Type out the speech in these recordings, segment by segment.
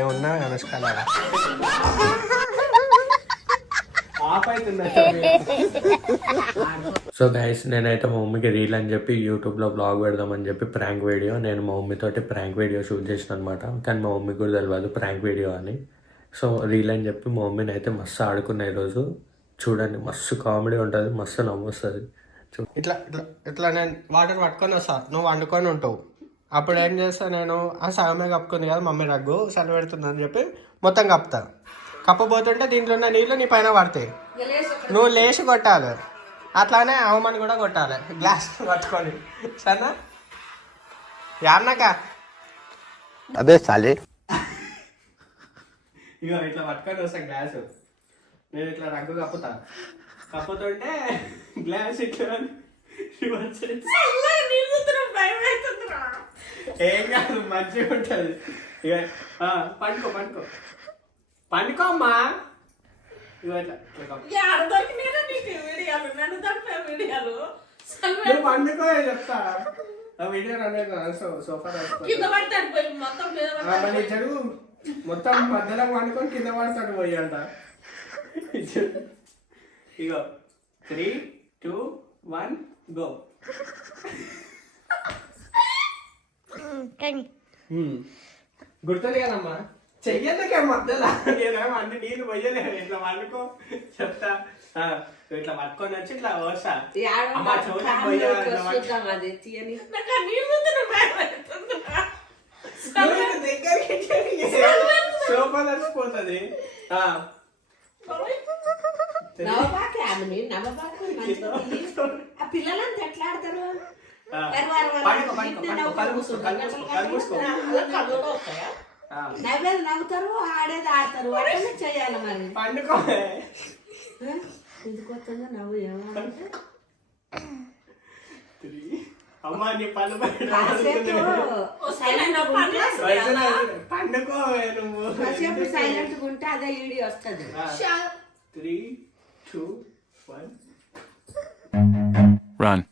ఏమున్నా అనుష్క లాగా so guys నేనైతే మా మమ్మీకి రీల్ అని చెప్పి యూట్యూబ్లో బ్లాగ్ పెడదామని చెప్పి ప్రాంక్ వీడియో నేను మా మమ్మీతోటి ప్రాంక్ వీడియో షూట్ చేసిన అనమాట. కానీ మా మమ్మీకి కూడా తెలియదు ప్రాంక్ వీడియో అని. సో రీల్ అని చెప్పి మా మమ్మీని అయితే మస్తు ఆడుకున్నా ఈరోజు. చూడండి మస్తు కామెడీ ఉంటుంది, మస్తు నవ్వు వస్తుంది. ఇట్లా ఇట్లా ఇట్లా నేను వాటర్ పట్టుకొని వస్తా, నువ్వు వండుకొని ఉంటావు. అప్పుడు ఏం చేస్తా నేను ఆ సగమే కప్పుకుంది కదా మమ్మీ రగ్గు చలి పెడుతుందని చెప్పి మొత్తం కప్పుతా. కప్పబోతుంటే దీంట్లో ఉన్న నీళ్ళు నీ పైన పడతాయి, నువ్వు లేచి కొట్టాలి. అట్లానే అవమాని కూడా కొట్టాలి గ్లాస్ పట్టుకొని. సరేనా యాన్నాక అదే చాలే. ఇగో ఇట్లా పట్టుకొని వస్తా గ్లాసు, నేను ఇట్లా రగ్గు కప్పుతా. కప్పుతుంటే గ్లాస్ ఇట్లా ఏం కాదు మంచిగా ఉంటుంది. ఇక పండుకో పండుకో పండుకో అమ్మా. ఇగో ఇట్లా పండుకో చెప్తా. వీడియో సోఫా చెడు మొత్తం మధ్యలో పండుకొని కింద పడతాడు పోయి అంట. ఇగో 3, 2, 1 గో. గుర్తుంది కదమ్మా, చెయ్యదుకే మధ్యలో నేనేమో అన్ని నీళ్ళు పోయలేదు. ఇట్లా వండుకో చెప్తా. ఇట్లా పట్టుకొని వచ్చి ఇట్లా వస్తా. అమ్మా చోట పోయా దగ్గరికి సోఫా తడిసిపోతుంది. పిల్లలంతా ఎట్లా ఆడతారు? నవ్వేది నవ్వుతారు, ఆడేది ఆడతారు. అట్లనే చెయ్యాలి మరి. పండుకో ఎందుకు వస్తుందో నవ్వు ఏమంటే అమ్మా నీ పళ్ళు పండుకో. కాసేపు సైలెంట్ ఉంటే అదే వీడియో వస్తుంది. 3, 2, 1 రన్.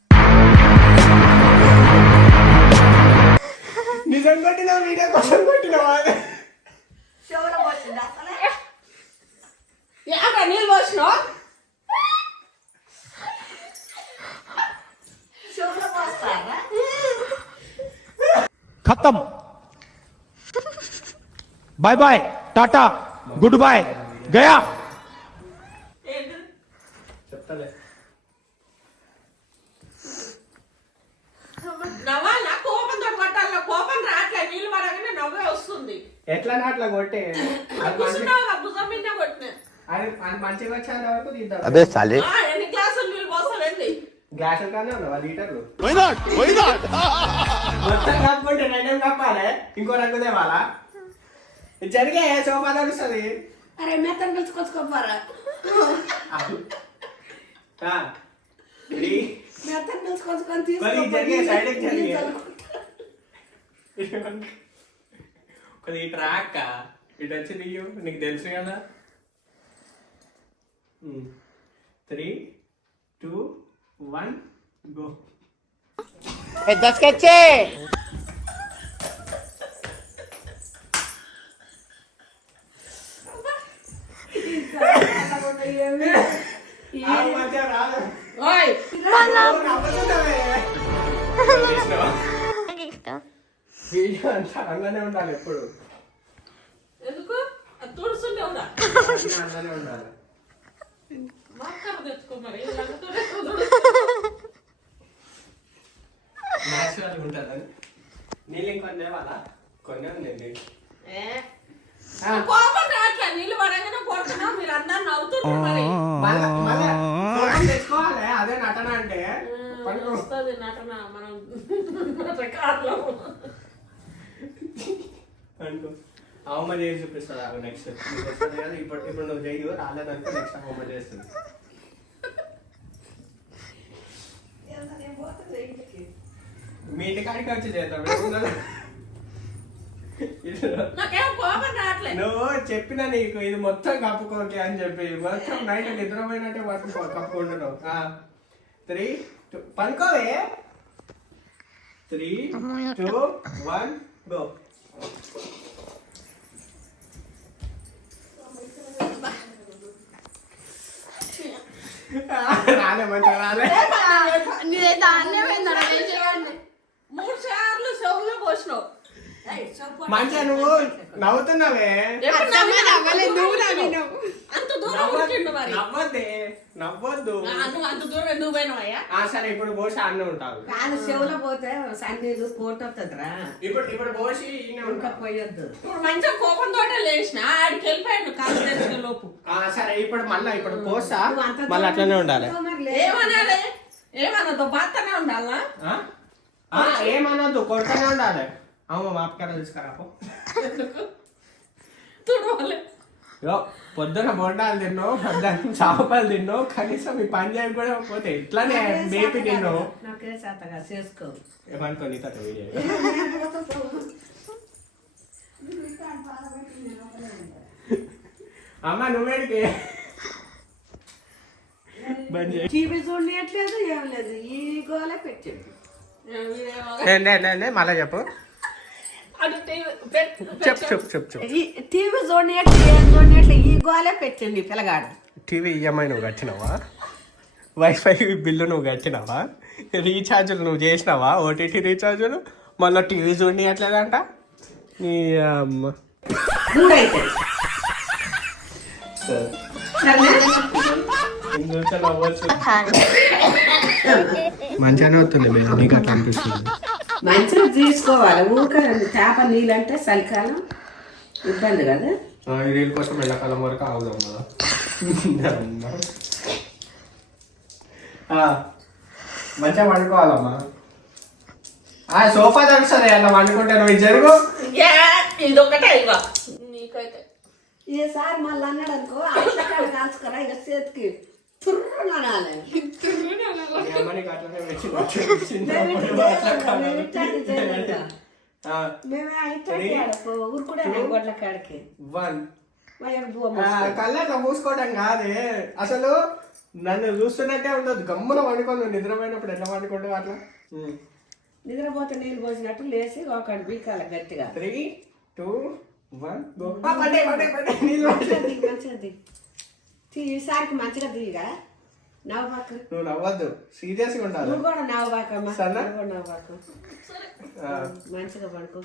నిజం కొట్టినా వీడియో కోసం కొట్టినావా? చెవులో పోసింది అసలే. నీళ్ళు పోసినావు, చెవులో పోస్తారా? खत्म, बाय बाय, टाटा, गुड बाय, गया. చెప్తాలే. నవ్వాలా కోపంతో కొట్టాల? కోపం రాట్లే, నీళ్ళు పడగానే నవ్వే వస్తుంది. ఎట్లా అట్లా కొట్టే భుజం మీద కొట్టినా అది మంచిగా వచ్చేంత వరకు తీద్దాం. అదే చాలే. ఎన్ని గ్లాసులు నీళ్ళు పోస్తావేంది? గ్లాసులు కానీ ఉన్నావా లీటర్లు మొత్తం కప్పుకుంటే 2 కప్పాలి, ఇంకో రంగు తేవాలా? జరిగే సోఫా నడుస్తుంది. అరే మెత్తని పిలుచుకొచ్చుకోపోరా, మెత్తని పిలుచుకొచ్చుకొని కొద్దిగా ఇటు రాక్క, ఇటు వచ్చి నీకు తెలుసు కదా. 3, 2, 1 గో. వీడియో అంతా అంగానే ఉండాలి ఎప్పుడు. ఎందుకు తుడుస్తుండే ఉందా? అంగానే ఉండాలి. న్యాచురల్ ఉంటుంది. నీళ్ళు ఇంకొన్ని వాళ్ళ కొన్ని ఉంది. కోపం రాట్లే, నీళ్ళు పడగానే కొడుతున్నా. మీరు అందరు నవ్వుతుంటారు. తెచ్చుకోవాలి, అదే నటన అంటే. వస్తుంది నటన మనం అనుకో. అవమ చేసి చూపిస్తుంది నెక్స్ట్. ఇప్పుడు నువ్వు చేయు రాలేదనుకో, నెక్స్ట్ అవమ చేస్తుంది. మీ ఇంటికాడికి వచ్చి చేద్దాం. నువ్వు చెప్పినా నీకు ఇది మొత్తం కప్పుకోకే అని చెప్పి మొత్తం నైట్ నిద్రపోయినట్టే కప్పుకుంటున్నావు. 3, 2 పనుకోవే. 3, 2, 1 గో. రాలే మంచిగా రాలే. నీ ధాన్యమేందరా నేను చేయండి 3 సార్లు చెవులో పోసినావు. మంచిగా నువ్వు నవ్వుతున్నావే. ఎప్పుడు అవ్వలేదు నువ్వు నవ్వినావు అంత దూరం ఉరికిండు మరి. నవ్వద్దే, నవ్వద్దు. నువ్వు అంత దూరం నువ్వు పోయినావయ్యా. సరే ఇప్పుడు పోసి అన్నీ ఉంటావు. కాదు చెవులో పోతే సన్నీళ్ళు కోట్ వస్తుందిరా. ఇప్పుడు పోసి ఈయన ఇంకా పోయొద్దు. ఇప్పుడు మంచిగా కోపంతో లేచిన ఆడికి వెళ్ళిపోయాడు కాలు తెరిచిన లోపు. సరే ఇప్పుడు మళ్ళీ ఇప్పుడు పోసా నువ్వు అంత మళ్ళీ అట్లనే ఉండాలి. ఏమనాలి? ఏమనొద్దు బాత్తనే ఉండాలా? ఏమనొద్దు, కొడుతూనే ఉండాలి. అమ్మ మాపకాడ తీసుకురాపో. తుడవాలి. పొద్దున బొండాలు తిన్నావు, మధ్యాహ్నం చేపలు తిన్నావు, కనీసం ఈ పని చేయడం కూడా పోతే ఇట్లానే మేపి తిన్నావు. నాకే శాతగా చేసుకో. ఏమనుకో నీతో వీడియో. అమ్మ నువ్వేడికి టీవీ చూడట్లేదు ఏం లేదు ఈ గోలే పెట్టిండు. మళ్ళా చెప్పు. చెప్పు. టీవీ చూడట్లేదు ఏం చూడట్లేదు ఈ గోలే పెట్టిండు పిల్లగాడు. టీవీ ఈఎంఐ నువ్వు కట్టినావా? వైఫై బిల్లు నువ్వు కట్టినావా? రీఛార్జులు నువ్వు చేసినావా? ఓటీటీ రీఛార్జులు మళ్ళీ టీవీ చూడట్లేదంట. నీ అమ్మ మంచిగానే వస్తుంది మేడం, నీకు అట్లా అనిపిస్తుంది. మంచిగా తీసుకోవాలి. ఊరికే చేప నీళ్ళంటే చలికాలం ఇబ్బంది కదా. ఈ నీళ్ళ కోసం ఎండాకాలం వరకు ఆగుదాం కదా. మంచిగా వండుకోవాలమ్మా. సోఫా తెలుస్తుంది అలా వండుకుంటే. నువ్వు జరుగు. ఇది ఒకటే ఇవ్వ నీకైతే. ఈసారి మళ్ళీ అన్నాడు అనుకో అట్లా కాల్చుకరా ఇక చేతికి తుర్రునాలి. మేమే అయితే ఊరుకుడే గొడ్ల కాడికి కళ్ళట్లా మూసుకోవడం కాదే. అసలు నన్ను చూస్తున్నట్టే ఉండదు. గమ్మున వండుకోను. నిద్రపోయినప్పుడు ఎట్లా వండుకుంటావు అట్లా? నిద్రపోతే నీళ్ళు పోసినట్టు లేచి ఒకటి బీకాల గట్టిగా. 3, 2, 1 మంచిగా ఈసారికి మంచిగా దిగా నవ్వుబాకు. నువ్వు నవ్వద్దు, సీరియస్ గా ఉండాలి. నువ్వు కూడా నవ్వుబాకమ్మా. సరేనా? నవ్వుబాకు మంచిగా పడుకో.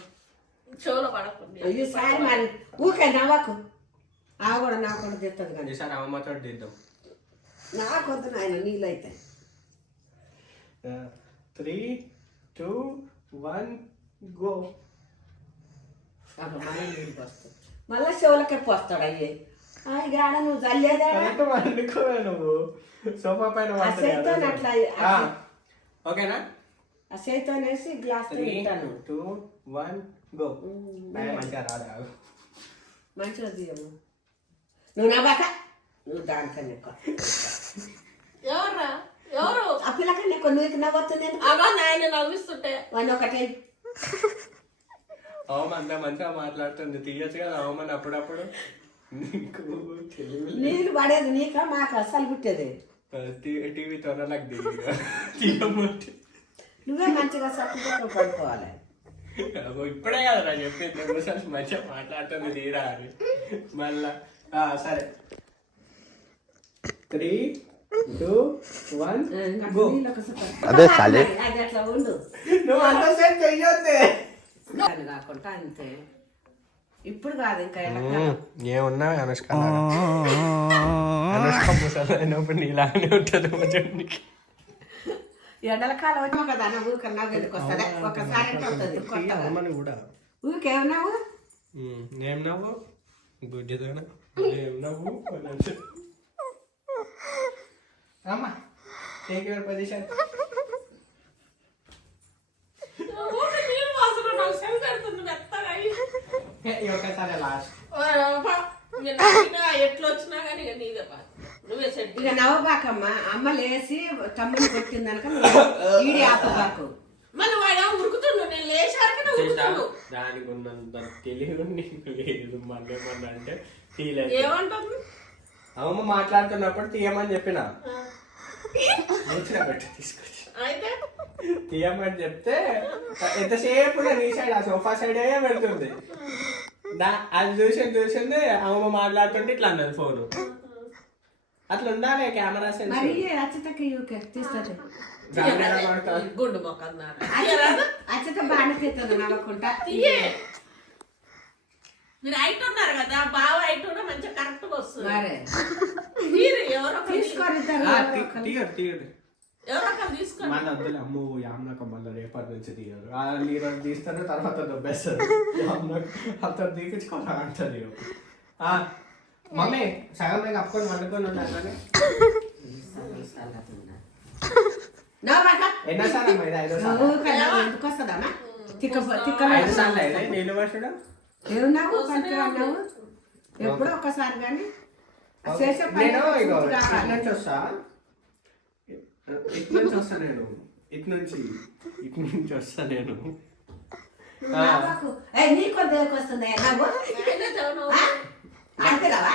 చెవులో పడకుండా ఈసారి మరి ఊకే నవ్వకు. ఆ కూడా నవ్వకుండా తిట్టదు కానీ ఈసారి అమ్మతో తీద్దాం. నాకొద్దు నాయన నీళ్ళు అయితే. 3, 2, 1 గో. మళ్ళీ నీళ్ళు పోస్తాడు. మళ్ళీ చెవులకే పోస్తాడు. అయ్యే ఇక ఆడ నువ్వు చల్లేదా వండుకోవే నువ్వు సోఫా పైన. అట్లా ఓకేనా? ఆ చేతితోనేసి గ్లాస్ 3, 2, 1 గో. మంచిగా రాదు. మంచిగా తీయము. నువ్వు నవ్వాక నువ్వు దానికన్నా ఎక్కువ. ఎవరా ఎవరు ఆ పిల్లకన్నా ఎక్కువ నువ్వు నవ్వుతుంది. అలా నాయన నవ్విస్తుంటే వాడిని ఒకటే అవమంతా మంచిగా మాట్లాడుతుంది. తీయచ్చు కదా అవమని అప్పుడప్పుడు. నీకు నీళ్ళు పడేది నీక మాకు అసలు పుట్టేది. టీవీ తొనలకు దిగి నువ్వే మంచిగా సత్తుతో పడుకోవాలి. ఇప్పుడే కదా నా చెప్పింది. మంచిగా మాట్లాడుతుంది తీరా అని మళ్ళా. సరే 3, 2, 1 గో. అదే చాలే. అది అట్లా ఉండు. నువ్వు అంతసేపు చెయ్యొద్దే. కాకుండా అంతే. ఇప్పుడు కాదు ఇంకా ఏమున్నా అనుష్క ముసలైనప్పుడు నీలానే ఉంటుంది. ఎండల కాలం వచ్చా కదా ఊరికే నవ్వు ఎందుకు వస్తుంది. ఒకసారి ఎట్లా వస్తుంది కొత్తగా కూడా ఊరికేమన్నావు. ఏం నవ్వు గుడ్డిదోనా? ఏం నవ్వు అమ్మా. Take your position. నీళ్ళు వాసన నాకు సెల్ కడుతుంది మెత్తగా. ఒకసారి లాస్ట్. ఎట్లా వచ్చినా కానీ ఇక నీదే బాధ. నువ్వే సెట్. ఇక నవ్వబాకమ్మా. అమ్మ లేచి తమ్ముని కొట్టిందనక ఈడి ఆపబాకు. మళ్ళీ వాడు ఉరుకుతుండు. నేను లేచాక ఉరుకుతుండు. దానికి ఉన్నంత తెలివి నీకు లేదు. మళ్ళీ మళ్ళీ అంటే ఫీల్ ఏమంటుంది? అమ్మ మాట్లాడుతున్నప్పుడు తీయమని చెప్పిన. తీసుకొచ్చి అయితే తీయమని చెప్తే ఎంతసేపు నీ సైడ్ ఆ సోఫా సైడే పెడుతుంది. అది చూసింది అమ్మ మాట్లాడుతుంటే ఇట్లా అన్నది ఫోను. అట్లా ఉండాలి కెమెరా మరి సెన్స్ అచ్చతకి యూకే తీస్తుంది గుండు మొక్కలు అచ్చత బాగానే తీస్తుంది నవ్వకుండా మీరు హైట్ ఉన్నారు కదా బాగా హైట్ ఉన్నా మంచిగా కరెక్ట్ గా వస్తుంది మరే మీరు ఎవరో తీసుకోరు తీయడు ఎవరో తీసుకోండి మళ్ళీ వద్దులే అమ్ము యామ్నక మళ్ళీ రేపటి నుంచి తీయరు ఈ రోజు తీస్తారు తర్వాత దొబ్బేస్తారు యామ్నక అతను తీపించుకోవాలి అంటారు మమ్మీ సగం మీద కప్పుకొని వండుకొని ఉండాలి ఎన్నోసార్లు అమ్మా ఇది 5వ సార్లు ఎందుకు వస్తుందమ్మా తిక్క 5 సార్లు అయితే నీళ్ళు పట్టుడు ఏమన్నావు అన్నావు ఎప్పుడో ఒక్కసారి కానీ చేసే పని నేను ఇగో పూర్తి కావాలి. ఇటు నుంచి వస్తా ఇటు నుంచి వస్తా నేను ఇటు నుంచి వస్తా నేను నాకు నీకు దేనికి వస్తుంది నాకు అంతేరావా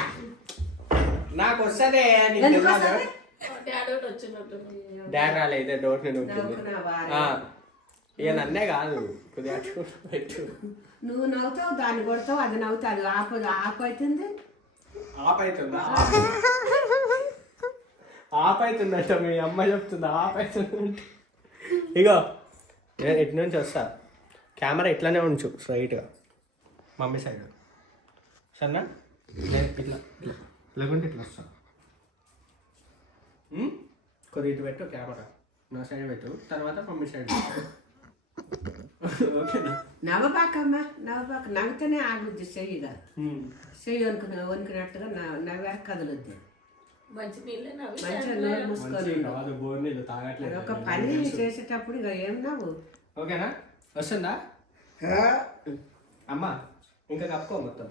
నాకు వస్తుందే నీకు ఎందుకు తెలియదు వస్తుంది డాడీ వచ్చినట్టు డాడ్ రాలే ఇదే డోర్ నేను నవ్వుకున్నావా? ఇక నన్నే కాదు కొద్దిగా అటు పెట్టు నువ్వు నవ్వుతావు దాన్ని కొడతావు అది నవ్వుతావు ఆపు అవుతుంది ఆపైతుందా ఆపైతుందంట మీ అమ్మ చెప్తుందా ఆపైతుందంట ఇగో నేను ఇటు నుంచి వస్తా కెమెరా ఇట్లానే ఉంచు స్ట్రైట్గా మమ్మీ సైడ్ సరేనా నేను ఇట్లా లేకుంటే ఇట్లా వస్తా కొద్దిగా ఇటు పెట్టు కెమెరా నా సైడ్ పెట్టు తర్వాత మమ్మీ సైడ్ ఓకేనా నవ్వబాకమ్మా నవ్వబాక నవ్వుతూనే ఆగుద్ది చెయ్యిగా చెయ్యి వణుకున్నట్టుగా నవ్వాక కదలొద్ది మంచి నీళ్ళే మంచిగా నోరు మూసుకొని ఉండు. కాదు బోర్ నీళ్ళు తాగట్లేదు ఒక పని చేసేటప్పుడు ఇక ఏం నవ్వు ఓకేనా వస్తుందా అమ్మా ఇంకా కప్పుకో మొత్తం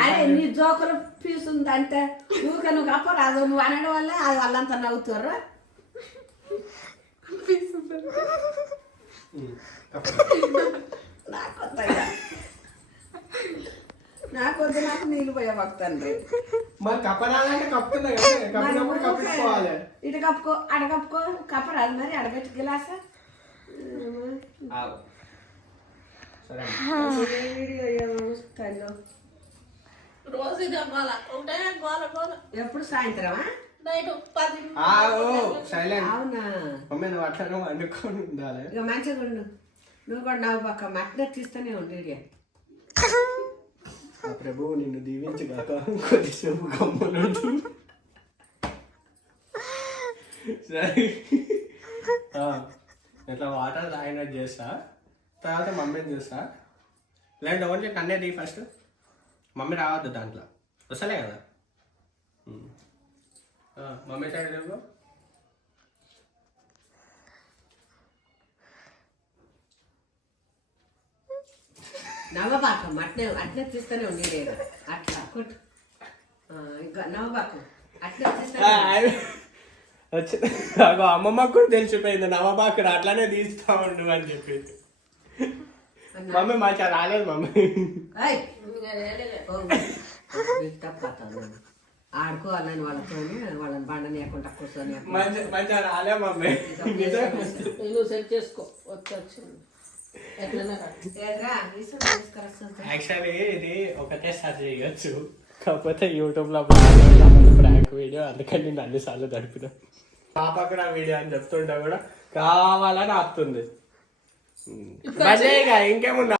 అరే నీ జోకులు పీసుందంటే నువ్వు కప్పరాదు నువ్వు అనడం వల్ల అది వాళ్ళంతా నవ్వుతారు నాకొద్దు నాకు నీళ్ళు పోయే వక్తండ్రి మరి కప్పరాలంటే కప్పుతున్నా కదా కప్పినప్పుడు కప్పుకోవాలి ఇటు కప్పుకో అడ కప్పుకో కప్పరాదు మరి అడబెట్టి గిలాసా సరే వీడియో ఏమో రోజు ఇదే గోల ఒకటే గోల గోల ఎప్పుడు సాయంత్రమా నైట్ 10 సైలెంట్ అవునా మమ్మీ నువ్వు అట్లా వండుకొని ఉండాలి ఇక మంచిగా ఉండు నువ్వు కూడా నవ్వు పక్క మట్టిన తీస్తూనే ఉండు వీడియో ఆ ప్రభువు నిన్ను దీవించగాక కొద్దిసేపు గమ్మునుండు సరే ఇట్లా వాటర్ తాగినట్టు చేస్తా తర్వాత మమ్మీని చూస్తా లేదంటే ఓన్లీ కన్నే దిగి ఫస్ట్ మమ్మీ రావద్దు దాంట్లో వస్తలే కదా మమ్మీ సైడ్ లేవు నవ్వబాక మట్నే అట్నే తీస్తూనే ఉండు వీడియో అట్లా కొట్టు ఇంకా నవ్వబాకు అట్నే తీస్తూనే వచ్చి అమ్మమ్మకు కూడా తెలిసిపోయింది నవబాకుడు అట్లానే తీస్తా ఉండు అని చెప్పి మమ్మీ మా చాలా రాలేదు మమ్మీ ఆడుకోవాలని వాళ్ళతోనే వాళ్ళని బండ లేకుండా కూర్చొని మంచిగా రాలే మమ్మీ నువ్వు సెట్ చేసుకో వచ్చి ఎట్లన్నా యాక్చువల్లీ ఇది ఒకటేసారి చేయొచ్చు కాకపోతే యూట్యూబ్లో ప్రాంక్ వీడియో అందుకని నేను అన్నిసార్లు గడిపిన పాప కూడా వీడియో అని చెప్తుంటే కూడా కావాలని ఆపుతుంది ఇంకేముంది